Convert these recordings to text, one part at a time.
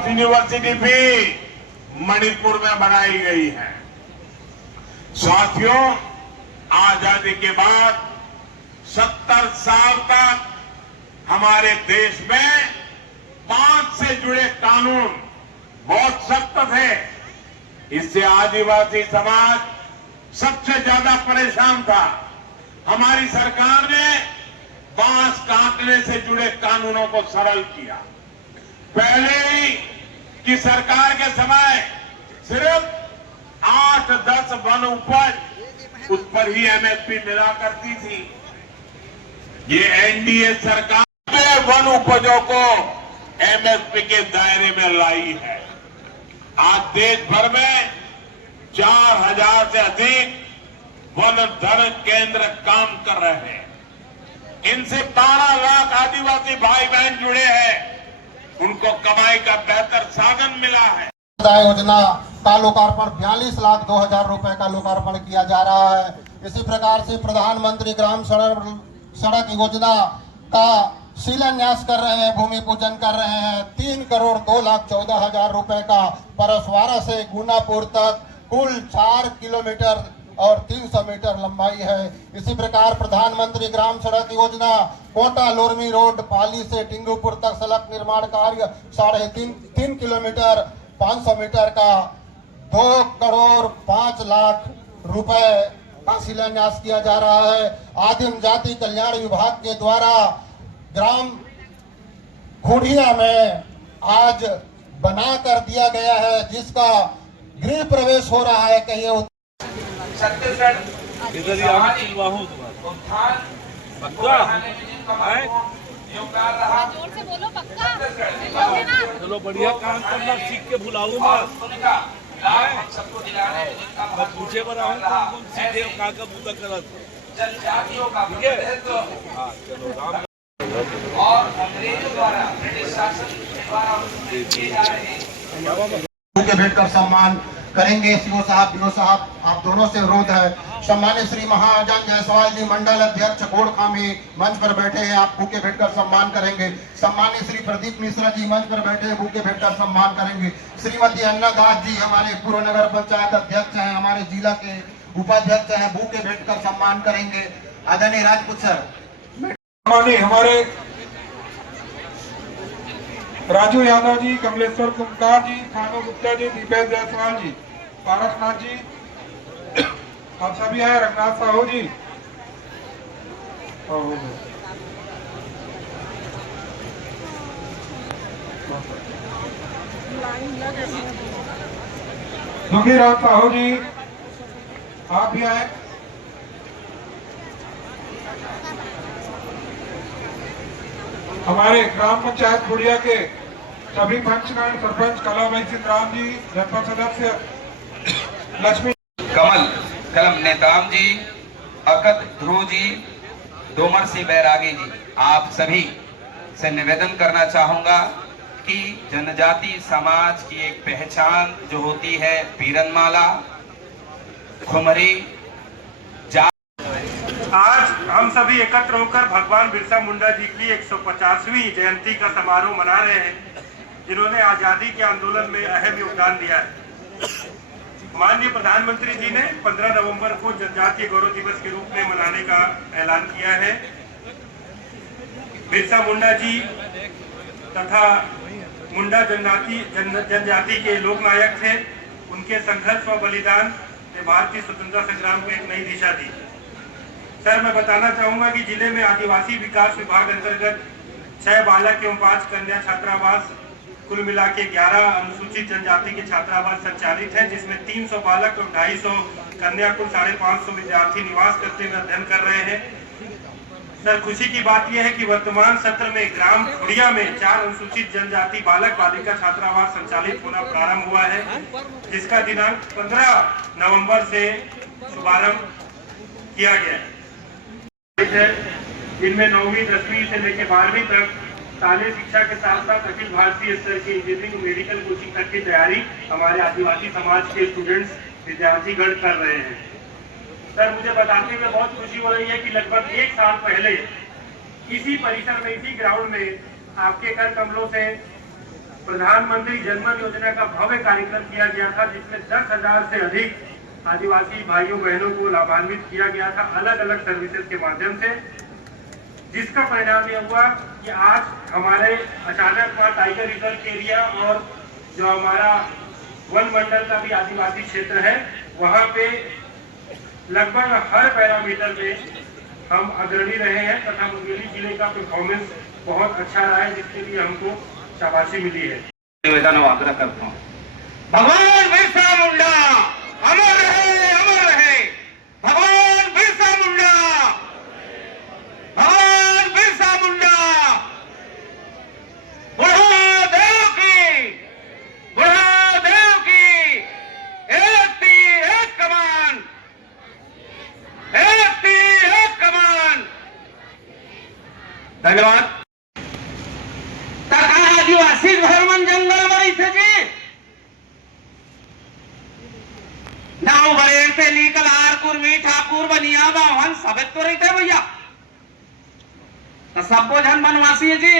Of university भी मणिपुर में बनाई गई है। साथियों, आजादी के बाद 70 साल तक हमारे देश में 5 से जुड़े कानून बहुत सख्त थे। इससे आदिवासी समाज सबसे ज्यादा परेशान था। हमारी सरकार ने बांस काटने से जुड़े कानूनों को सरल किया। पहले ही की सरकार के समय सिर्फ 8-10 वन उपज उस पर ही एमएसपी मिला करती थी। ये एनडीए सरकार ने वन उपजों को एमएसपी के दायरे में लाई है। आज देश भर में 4000 से अधिक वन धन केंद्र काम कर रहे हैं। इनसे 12 लाख आदिवासी भाई बहन जुड़े हैं। उनको कमाई का बेहतर साधन मिला है। योजना का लोकार्पण 42 लाख 2,000 रुपए का लोकार्पण किया जा रहा है। इसी प्रकार से प्रधानमंत्री ग्राम सड़क योजना का शिलान्यास कर रहे हैं, भूमि पूजन कर रहे हैं। 3 करोड़ 2,14,000 रुपए का परसवाड़ा से गुनापुर तक कुल 4 किलोमीटर और 300 मीटर लंबाई है। इसी प्रकार प्रधानमंत्री ग्राम सड़क योजना कोटा लोरमी रोड पाली से टिंगूपुर तक सड़क निर्माण कार्य 3.5 किलोमीटर 500 मीटर का 2 करोड़ 5 लाख रुपए का शिलान्यास किया जा रहा है। आदिम जाति कल्याण विभाग के द्वारा ग्राम खुड़िया में आज बना कर दिया गया है, जिसका गृह प्रवेश हो रहा है। कहिए छत्तीसगढ़ योगदान रहा। जोर से बोलो पक्का। चलो बढ़िया काम करना, सीख के भुलाऊ मत। सबको दिलाने में पूछे पर आऊँ कौन सीखे का बूता करत जनजातियों का प्रतिनिधित्व और अंग्रेजों द्वारा ब्रिटिश शासन द्वारा किए जा रहे हैं। के भेंट कर सम्मान करेंगे। सीओ साहब आप दोनों से अनुरोध है। सम्मानित श्री महाजन जायसवाल जी मंडल अध्यक्ष गोड़खामी मंच पर बैठे हैं, आप बुके भेंट कर सम्मान करेंगे। सम्मानित श्री प्रदीप मिश्रा जी मंच पर बैठे हैं, बुके भेंट कर सम्मान करेंगे। श्रीमती अन्ना दास जी हमारे पूर्व नगर पंचायत अध्यक्ष हैं, हमारे जिला के उपाध्यक्ष हैं, बुके भेंट कर सम्मान करेंगे। आदरणीय राजपूत सर हमारे राजू यादव जी, कमलेश्वर कुमकार जी, खानू गुप्ता जी, दीपेश जायसवाल जी, पारसनाथ जी, आप सभी हैं, रंगनाथ साहू जी दुखीराज साहू जी, आप भी आए। हमारे ग्राम पंचायत बुढ़िया के सभी पंचगण, सरपंच कलाबाई सिंह राम जी, जनपद सदस्य लक्ष्मी कमल कलम नेताम जी, अकत ध्रुव जी, डोमर सिंह बैरागी जी, आप सभी से निवेदन करना चाहूंगा कि जनजाति समाज की एक पहचान जो होती है बीरनमाला, खुमरी। आज हम सभी एकत्र होकर भगवान बिरसा मुंडा जी की 150वीं जयंती का समारोह मना रहे हैं, जिन्होंने आजादी के आंदोलन में अहम योगदान दिया है। माननीय प्रधानमंत्री जी ने 15 नवंबर को जनजातीय गौरव दिवस के रूप में मनाने का ऐलान किया है। बिरसा मुंडा जी तथा मुंडा जनजाति के लोकनायक थे। उनके संघर्ष व बलिदान ने भारतीय स्वतंत्रता संग्राम को एक नई दिशा दी। सर, मैं बताना चाहूंगा कि जिले में आदिवासी विकास विभाग अंतर्गत 6 बालक एवं 5 कन्या छात्रावास, कुल मिला के 11 अनुसूचित जनजाति के छात्रावास संचालित हैं, जिसमें 300 बालक और 250 कन्या, कुल 550 विद्यार्थी निवास करते हुए अध्ययन कर रहे हैं। सर, खुशी की बात यह है कि वर्तमान सत्र में ग्राम खुड़िया में 4 अनुसूचित जनजाति बालक बालिका छात्रावास संचालित होना प्रारंभ हुआ है, जिसका दिनांक 15 नवंबर से शुभारंभ किया गया है। इनमें 9वीं 10वीं से लेकर 12वीं तक शालेय शिक्षा के साथ साथ अखिल भारतीय स्तर की इंजीनियरिंग मेडिकल कोचिंग तक की तैयारी हमारे आदिवासी समाज के स्टूडेंट्स विद्यार्थीगण कर रहे हैं। सर, मुझे बताते हुए बहुत खुशी हो रही है कि लगभग 1 साल पहले इसी परिसर में, इसी ग्राउंड में आपके कर कमलों से प्रधानमंत्री जनधन योजना का भव्य कार्यक्रम किया गया था, जिसमें 10,000 से अधिक आदिवासी भाइयों बहनों को लाभान्वित किया गया था अलग अलग सर्विसेज के माध्यम से, जिसका परिणाम यह हुआ कि आज हमारे अचानक वहाँ टाइगर रिजर्व एरिया और जो हमारा वन मंडल का भी आदिवासी क्षेत्र है, वहाँ पे लगभग हर पैरामीटर में हम अग्रणी रहे हैं तथा मुंगेली जिले का परफॉर्मेंस बहुत अच्छा रहा है, जिसके लिए हमको शाबाशी मिली है। निवेदन और आग्रह करता हूँ, भगवान बिरसा मुंडा अमर रहे, अमर रहे। भगवान बिरसा मुंडा, भगवान बिरसा मुंडा। बुढ़ा देव की, बुढ़ा देव की। एक तीर एक कमान, एक तीर एक कमान। धन्यवाद। आदिवासी धर्मन जंगल में थे जी नाव बड़े पे लीकल आर कुर्मी ठाकुर बनिया बावन सब तो रही थे भैया, तो सबको जन बनवासी है जी।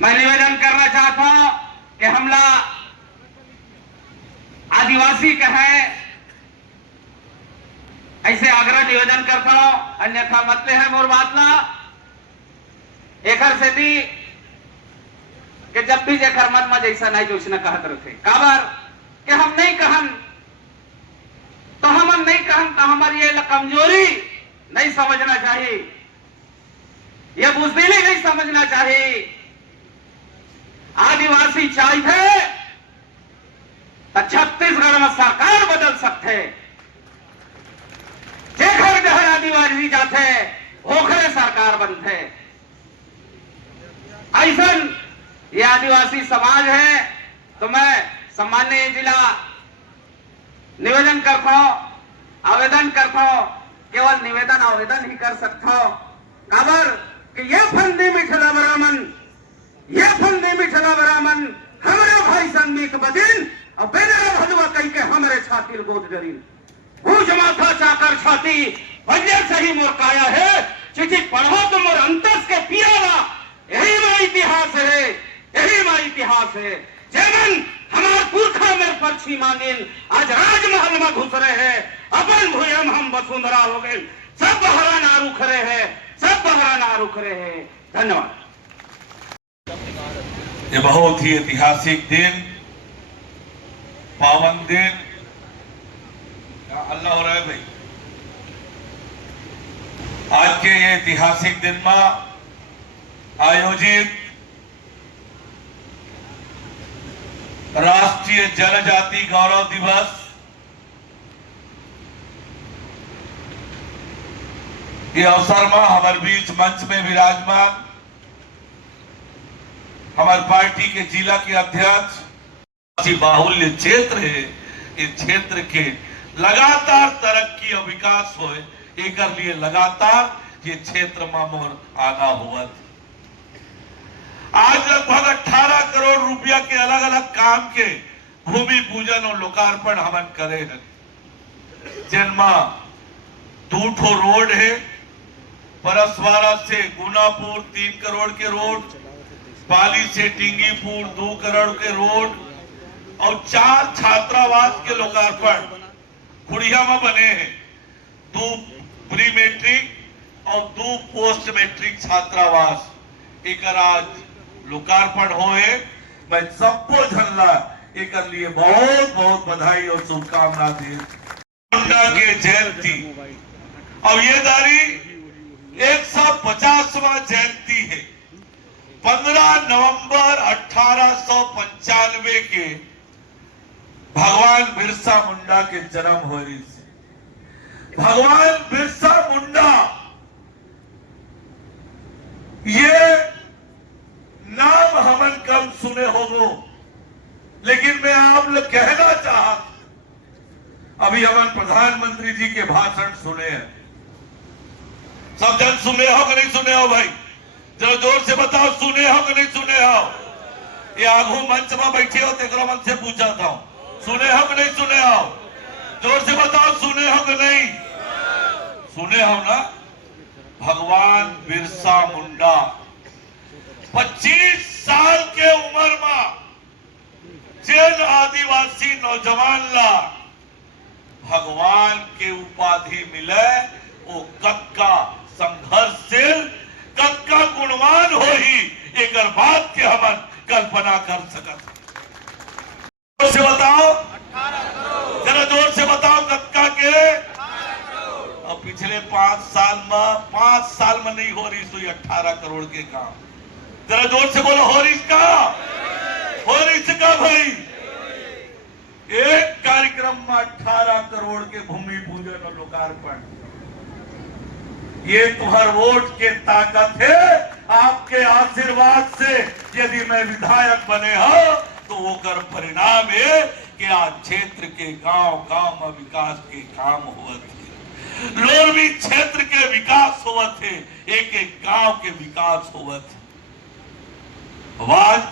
मैं निवेदन करना चाहता हूं कि हमला आदिवासी कहे, ऐसे आग्रह निवेदन करता हूं, अन्यथा मत ले है मोर बात ला एक से दी कि जब भी जेकर मन में जैसा नहीं जो उसने कहत रहे काबर कि हम नहीं कहन तो हम नहीं कहन तो हमारी ये कमजोरी नहीं समझना चाहिए, ये बुजदिली नहीं समझना चाहिए। आदिवासी चाहिए तो छत्तीसगढ़ में सरकार बदल सकते, जेकर जहर आदिवासी जाते ओखरे सरकार बनते। ऐसा ये आदिवासी समाज है, तो मैं सम्माननीय जिला निवेदन करता हूं, आवेदन करता हूं, केवल निवेदन आवेदन ही कर सकता हूं काबर कि ये फंदी मिठला बरामन, ये फंदी मिठला बरामन हमारे भाई संदीक बदिन और बेनरा भदवा कही के हमारे छाती गोद गरीन भूज माथा चाकर छाती बंजर सही मोर काया है, चिठी पढ़ो तो मोर अंतस के पियावा। यही मां इतिहास है, यही मां इतिहास है। जेमन हमार पुरखा में पर्ची मांगिन आज राजमहल में घुस रहे हैं, अपन भूयम हम वसुंधरा हो गए, सब बहरा ना रुख रहे हैं, सब बहरा ना रुख रहे हैं। धन्यवाद। ये बहुत ही ऐतिहासिक दिन, पावन दिन अल्लाह हो रहा है भाई। आज के ये ऐतिहासिक दिन में आयोजित राष्ट्रीय जनजाति गौरव दिवस ये अवसर में हमारे बीच मंच में विराजमान हमारे पार्टी के जिला के अध्यक्ष बाहुल्य क्षेत्र है, इस क्षेत्र के लगातार तरक्की और विकास हो, एक लिए लगातार ये क्षेत्र में मोर आना हुआ। आज लगभग 18 करोड़ रुपया के अलग अलग काम के भूमि पूजन और लोकार्पण हमन करे हैं, जिनमा 2 ठो रोड है, परसवाड़ा से गुनापुर 3 करोड़ के रोड, पाली से टिंगीपुर 2 करोड़ के रोड और 4 छात्रावास के लोकार्पण खुड़िया में बने हैं। 2 प्री मैट्रिक और 2 पोस्ट मैट्रिक छात्रावास एक आज लोकार्पण होए। मैं सबको झल्ला एक लिए बहुत बहुत बधाई और शुभकामना दी। मुंडा के जयंती अब ये दारी 150वां जयंती है। 15 नवंबर 1895 के भगवान बिरसा मुंडा के जन्म होने से भगवान बिरसा मुंडा ये नाम हमन कम सुने होगो, लेकिन मैं आप लोग कहना चाह, अभी हमन प्रधानमंत्री जी के भाषण सुने हैं। सब जन सुने हो कि नहीं सुने हो भाई? जरा जोर से बताओ, सुने हो कि नहीं सुने हो? ये आगू मंच में बैठे हो तेकरो मन से पूछा था, सुने हो कि नहीं सुने हो? जोर से बताओ, सुने हो कि नहीं? सुने हो ना? भगवान बिरसा मुंडा 25 साल के उम्र में जेल आदिवासी नौजवान ला भगवान के उपाधि मिले, वो कक्का संघर्षशील, कक्का गुणवान हो ही एक बात के हम कल्पना कर सकते। जोर से बताओ, जरा जोर से बताओ कक्का के। अब पिछले 5 साल में नहीं हो रही तो 18 करोड़ के काम। जरा जोर से बोलो, हो रही का भाई। एक कार्यक्रम में 18 करोड़ के भूमि पूजन और लोकार्पण। ये तुम्हार वोट के ताकत है। आपके आशीर्वाद से यदि मैं विधायक बने हो तो वो कर परिणाम है कि आज क्षेत्र के गांव में विकास के काम हुआ थे। लोरवी क्षेत्र के विकास हुआ थे, एक गांव के विकास हुआ थे। आज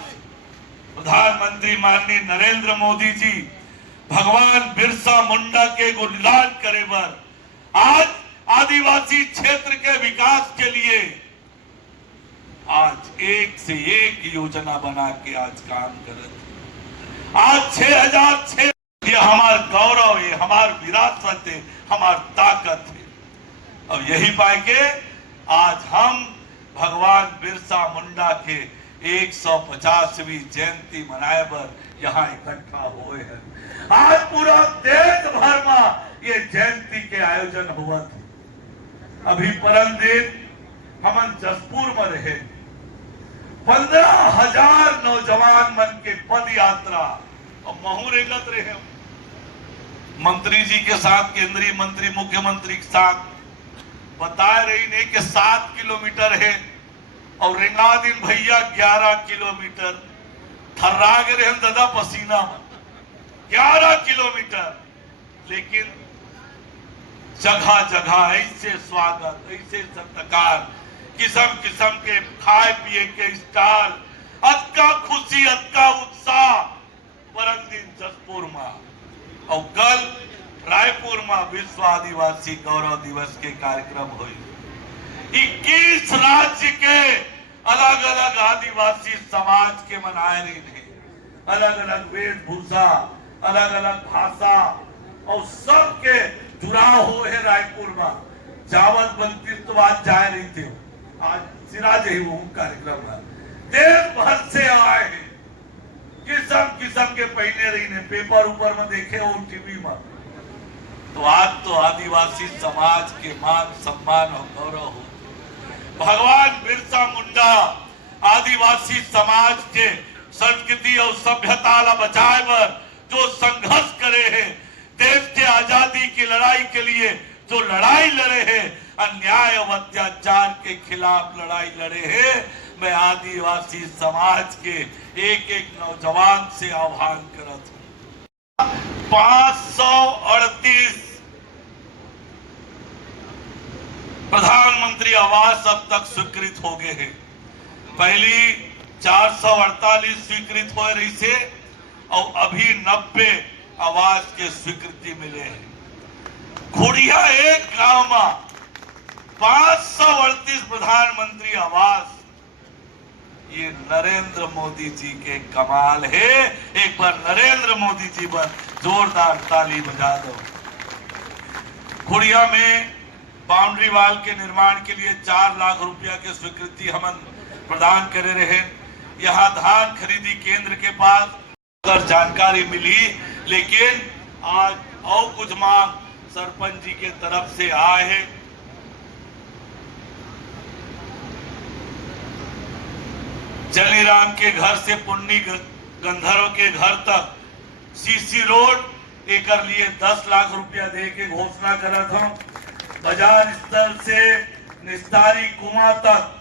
प्रधानमंत्री माननीय नरेंद्र मोदी जी भगवान बिरसा मुंडा के गुणगान करे बर आज आदिवासी क्षेत्र के विकास के लिए आज एक से एक योजना बना के आज काम करते। आज 6006 ये हमार गौरव है, हमार विरासत है, हमार ताकत है। और यही पाए के आज हम भगवान बिरसा मुंडा के 150वीं जयंती मनाए पर यहाँ इकट्ठा हुए हैं। आज पूरा देश भर में ये जयंती के आयोजन हुआ थे। अभी परम दिन हम जसपुर में रहे, 15,000 नौजवान मन के पद यात्रा और महूरे लग रहे। मंत्री जी के साथ, केंद्रीय मंत्री, मुख्यमंत्री के साथ बता रही नहीं कि 7 किलोमीटर है और रेंगादिन भैया 11 किलोमीटर थर्रा के रहे दादा पसीना 11 किलोमीटर। लेकिन जगह जगह ऐसे स्वागत, ऐसे सत्कार, किस्म किस्म के खाए पिए के स्टॉल, अतका खुशी, अतका उत्साह। परम दिन जसपुर में और कल रायपुर में विश्व आदिवासी गौरव दिवस के कार्यक्रम हुई। 21 राज्य के अलग अलग आदिवासी समाज के मनाए रही थे, अलग अलग वेशभूषा, अलग अलग भाषा और सबके जुड़ाव हो है। रायपुर में जावत बनती तो आज जा रही थी, आज सिराज ही वो कार्यक्रम है। देश भर से आए हैं, किस्म किस्म के पहले रही ने पेपर ऊपर में देखे हो, टीवी में। तो आज तो आदिवासी समाज के मान सम्मान और गौरव हो। भगवान बिरसा मुंडा आदिवासी समाज के संस्कृति और सभ्यता ला बचाए बर जो संघर्ष करे हैं, देश के आजादी की लड़ाई के लिए जो लड़ाई लड़े हैं, अन्याय और अत्याचार के खिलाफ लड़ाई लड़े हैं, मैं आदिवासी समाज के एक एक नौजवान से आह्वान करत हूं। 538 प्रधानमंत्री आवास अब तक स्वीकृत हो गए हैं। पहली 448 स्वीकृत हो रही से और अभी 90 आवास के स्वीकृति मिले हैं। खुड़िया एक गांव में 538 प्रधानमंत्री आवास, ये नरेंद्र मोदी जी के कमाल है। एक बार नरेंद्र मोदी जी पर जोरदार ताली बजा दो। खुड़िया में बाउंड्री वाल के निर्माण के लिए 4 लाख रुपया के स्वीकृति हम प्रदान करे रहे। यहाँ धान खरीदी केंद्र के पास अगर जानकारी मिली, लेकिन आज और कुछ मांग सरपंच जी के तरफ से आए हैं। जलीराम के घर से पुन्नी गंधर्व के घर तक सीसी रोड एक लिए 10 लाख रुपया दे के घोषणा करा था। बाजार स्थल से निस्तारी कुआं तक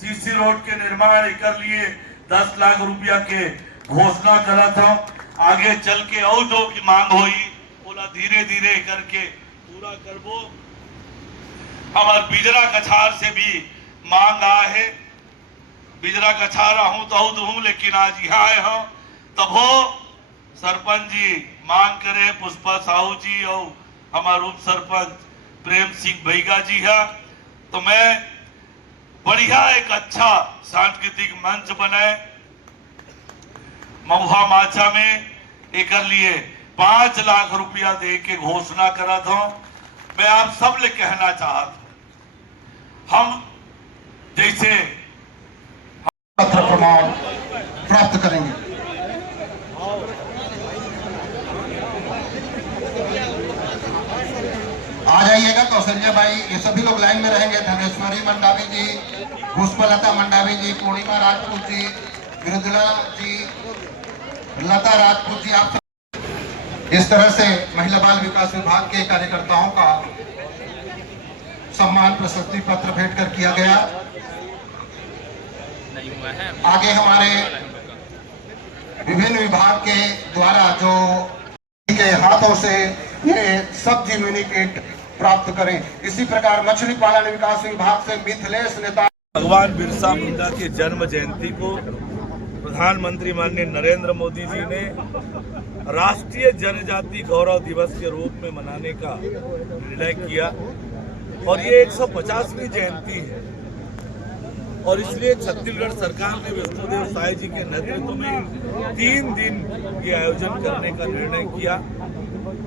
सीसी रोड के निर्माण एक लिए 10 लाख रुपया के घोषणा करा था। आगे चल के और जो भी मांग हुई बोला धीरे धीरे करके पूरा करबो। हमार बिजरा कछार से भी मांग आए है। बिजरा कछारा हूं तो हूं, लेकिन आज यहाँ आए हूं तब हो सरपंच जी मांग करे पुष्पा साहू जी और हमारे उप सरपंच प्रेम सिंह भैगा जी है। तो मैं बढ़िया एक अच्छा सांस्कृतिक मंच बनाए। महुआ माचा में एक लिए 5 लाख रुपया दे के घोषणा करा था। मैं आप सब ले कहना चाहता हम जैसे पत्र प्रमाण प्राप्त करेंगे। आ जाइएगा कौशल्या बाई, ये सभी लोग लाइन में रहेंगे। धनेश्वरी मंडावी जी, पुष्पलता मंडावी जी, पूर्णिमा राजपूत जी, मृदुला जी, लता राजपूत जी, आप इस तरह से महिला बाल विकास विभाग के कार्यकर्ताओं का सम्मान प्रशस्ति पत्र भेंट कर किया गया। आगे हमारे विभिन्न विभाग के द्वारा जो के हाथों से ये सब्जी मिनी किट प्राप्त करें। इसी प्रकार मछली पालन विकास विभाग से मिथिलेश नेता। भगवान बिरसा मुंडा की जन्म जयंती को प्रधानमंत्री माननीय नरेंद्र मोदी जी ने राष्ट्रीय जनजाति गौरव दिवस के रूप में मनाने का निर्णय किया और ये 150वीं जयंती है और इसलिए छत्तीसगढ़ सरकार ने विष्णुदेव साय जी के नेतृत्व में 3 दिन ये आयोजन करने का निर्णय किया।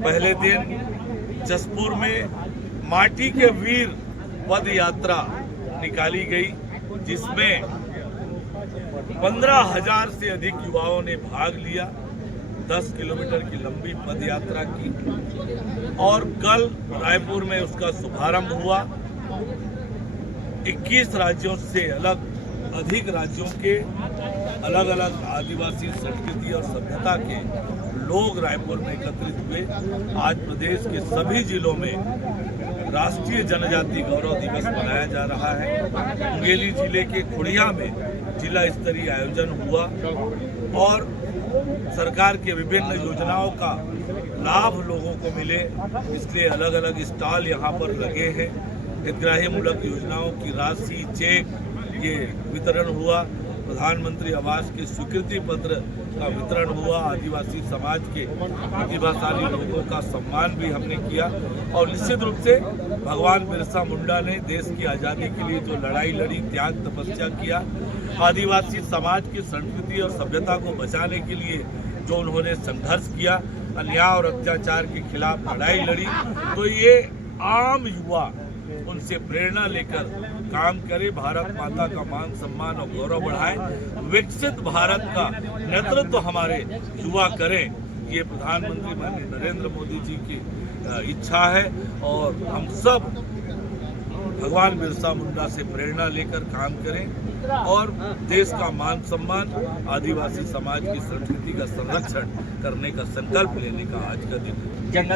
पहले दिन जसपुर में माटी के वीर पद यात्रा निकाली गई जिसमें 15,000 से अधिक युवाओं ने भाग लिया। 10 किलोमीटर की लंबी पद यात्रा की और कल रायपुर में उसका शुभारंभ हुआ। 21 राज्यों से अधिक राज्यों के अलग अलग आदिवासी संस्कृति और सभ्यता के लोग रायपुर में एकत्रित हुए। आज प्रदेश के सभी जिलों में राष्ट्रीय जनजाति गौरव दिवस मनाया जा रहा है। मुंगेली जिले के खुड़िया में जिला स्तरीय आयोजन हुआ और सरकार के विभिन्न योजनाओं का लाभ लोगों को मिले इसलिए अलग अलग स्टॉल यहाँ पर लगे हैं। हितग्राही मूलक योजनाओं की राशि, चेक ये वितरण हुआ। प्रधानमंत्री आवास के स्वीकृति पत्र का वितरण हुआ। आदिवासी समाज के प्रतिभाशाली लोगों का सम्मान भी हमने किया और निश्चित रूप से भगवान बिरसा मुंडा ने देश की आज़ादी के लिए जो लड़ाई लड़ी, त्याग तपस्या किया, आदिवासी समाज की संस्कृति और सभ्यता को बचाने के लिए जो उन्होंने संघर्ष किया, अन्याय और अत्याचार के खिलाफ लड़ाई लड़ी, तो ये आम युवा उनसे प्रेरणा लेकर काम करे, भारत माता का मान सम्मान और गौरव बढ़ाए, विकसित भारत का नेतृत्व हमारे युवा करें। ये प्रधानमंत्री माननीय नरेंद्र मोदी जी की इच्छा है और हम सब भगवान बिरसा मुंडा से प्रेरणा लेकर काम करें और देश का मान सम्मान, आदिवासी समाज की संस्कृति का संरक्षण करने का संकल्प लेने का आज का दिन है।